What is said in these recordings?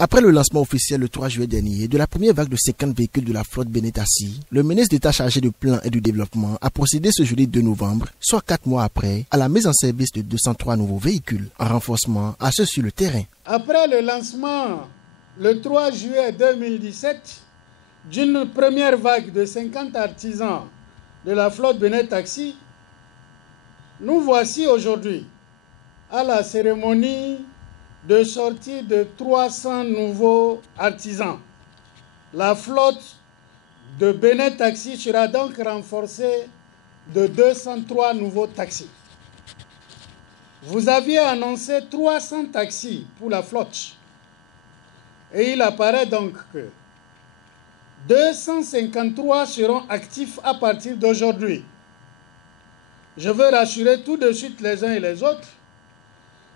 Après le lancement officiel le 3 juillet dernier de la première vague de 50 véhicules de la flotte Benet Taxi, le ministre d'État chargé du plan et du développement a procédé ce jeudi 2 novembre, soit 4 mois après, à la mise en service de 203 nouveaux véhicules, en renforcement à ceux sur le terrain. Après le lancement le 3 juillet 2017 d'une première vague de 50 artisans de la flotte Benet Taxi, nous voici aujourd'hui à la cérémonie de sortie de 300 nouveaux artisans. La flotte de Benet Taxi sera donc renforcée de 203 nouveaux taxis. Vous aviez annoncé 300 taxis pour la flotte. Et il apparaît donc que 253 seront actifs à partir d'aujourd'hui. Je veux rassurer tout de suite les uns et les autres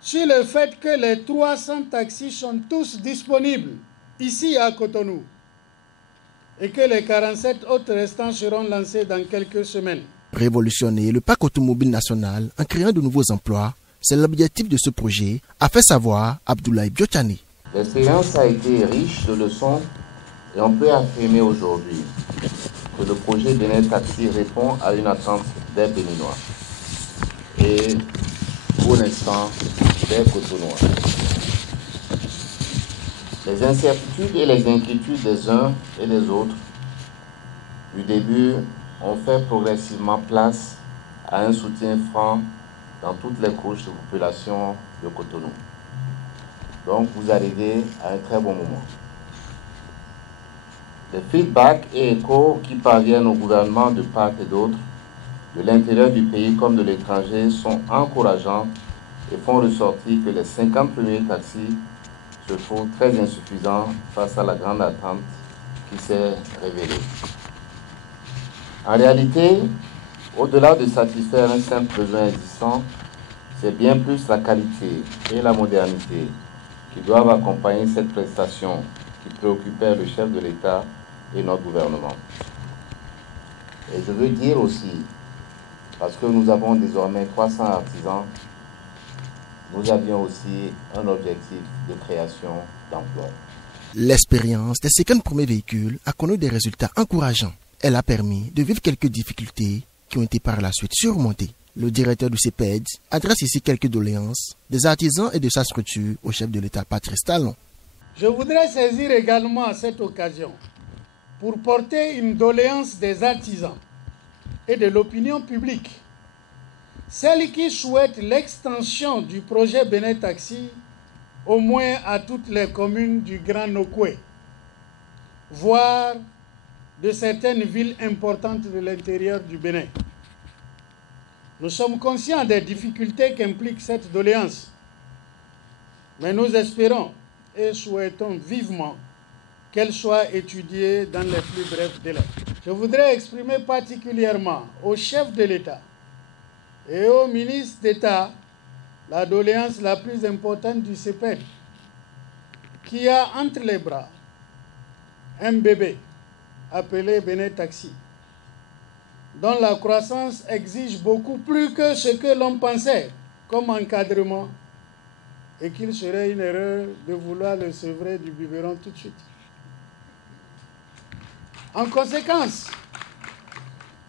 sur le fait que les 300 taxis sont tous disponibles ici à Cotonou et que les 47 autres restants seront lancés dans quelques semaines. Révolutionner le parc automobile national en créant de nouveaux emplois, c'est l'objectif de ce projet, a fait savoir Abdoulaye Biochani. L'expérience a été riche de leçons et on peut affirmer aujourd'hui que le projet Benet Taxi répond à une attente des Béninois et pour l'instant des Cotonois. Les incertitudes et les inquiétudes des uns et des autres du début ont fait progressivement place à un soutien franc dans toutes les couches de population de Cotonou. Donc vous arrivez à un très bon moment. Les feedbacks et échos qui parviennent au gouvernement de part et d'autre, de l'intérieur du pays comme de l'étranger, sont encourageants et font ressortir que les 50 premiers taxis se trouvent très insuffisants face à la grande attente qui s'est révélée. En réalité, au-delà de satisfaire un simple besoin existant, c'est bien plus la qualité et la modernité qui doivent accompagner cette prestation qui préoccupait le chef de l'État et notre gouvernement. Et je veux dire aussi, parce que nous avons désormais 300 artisans, nous avions aussi un objectif de création d'emplois. L'expérience des 50 premiers véhicules a connu des résultats encourageants. Elle a permis de vivre quelques difficultés qui ont été par la suite surmontées. Le directeur du CEPED adresse ici quelques doléances des artisans et de sa structure au chef de l'État Patrice Talon. Je voudrais saisir également cette occasion pour porter une doléance des artisans et de l'opinion publique, celles qui souhaitent l'extension du projet Benet Taxi au moins à toutes les communes du Grand Nokoué, voire de certaines villes importantes de l'intérieur du Bénin. Nous sommes conscients des difficultés qu'implique cette doléance, mais nous espérons et souhaitons vivement qu'elle soit étudiée dans les plus brefs délais. Je voudrais exprimer particulièrement au chef de l'État et au ministre d'État la doléance la plus importante du CEPED, qui a entre les bras un bébé appelé Benet Taxi, dont la croissance exige beaucoup plus que ce que l'on pensait comme encadrement et qu'il serait une erreur de vouloir le sevrer du biberon tout de suite. En conséquence,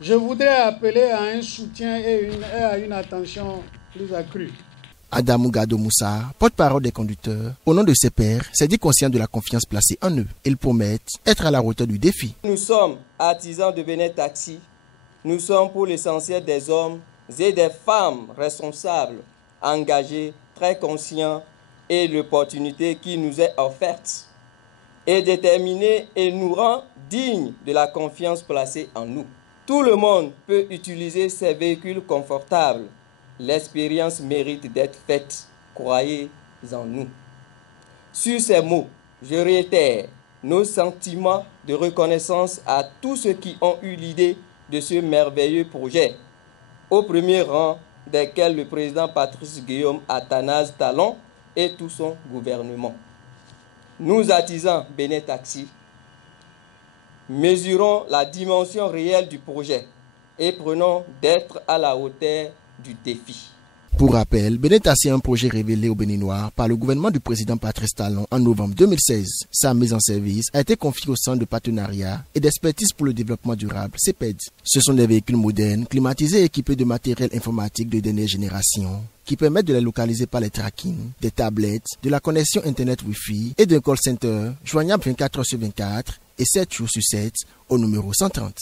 je voudrais appeler à un soutien et à une attention plus accrue. Adamou Gado Moussa, porte-parole des conducteurs, au nom de ses pairs, s'est dit conscient de la confiance placée en eux. Ils promettent être à la hauteur du défi. Nous sommes artisans de Benet Taxi. Nous sommes pour l'essentiel des hommes et des femmes responsables, engagés, très conscients et l'opportunité qui nous est offerte est déterminée et nous rend dignes de la confiance placée en nous. Tout le monde peut utiliser ces véhicules confortables. L'expérience mérite d'être faite, croyez en nous. Sur ces mots, je réitère nos sentiments de reconnaissance à tous ceux qui ont eu l'idée de ce merveilleux projet, au premier rang desquels le président Patrice Guillaume Athanase Talon et tout son gouvernement. Nous, artisans Benet Taxi, mesurons la dimension réelle du projet et prenons d'être à la hauteur du défi. Pour rappel, Benet Taxi est un projet révélé au Béninois par le gouvernement du président Patrice Talon en novembre 2016. Sa mise en service a été confiée au Centre de partenariat et d'expertise pour le développement durable, CEPED. Ce sont des véhicules modernes, climatisés et équipés de matériel informatique de dernière génération qui permettent de les localiser par les tracking, des tablettes, de la connexion Internet Wi-Fi et d'un call center joignable 24h sur 24 et 7 jours sur 7 au numéro 130.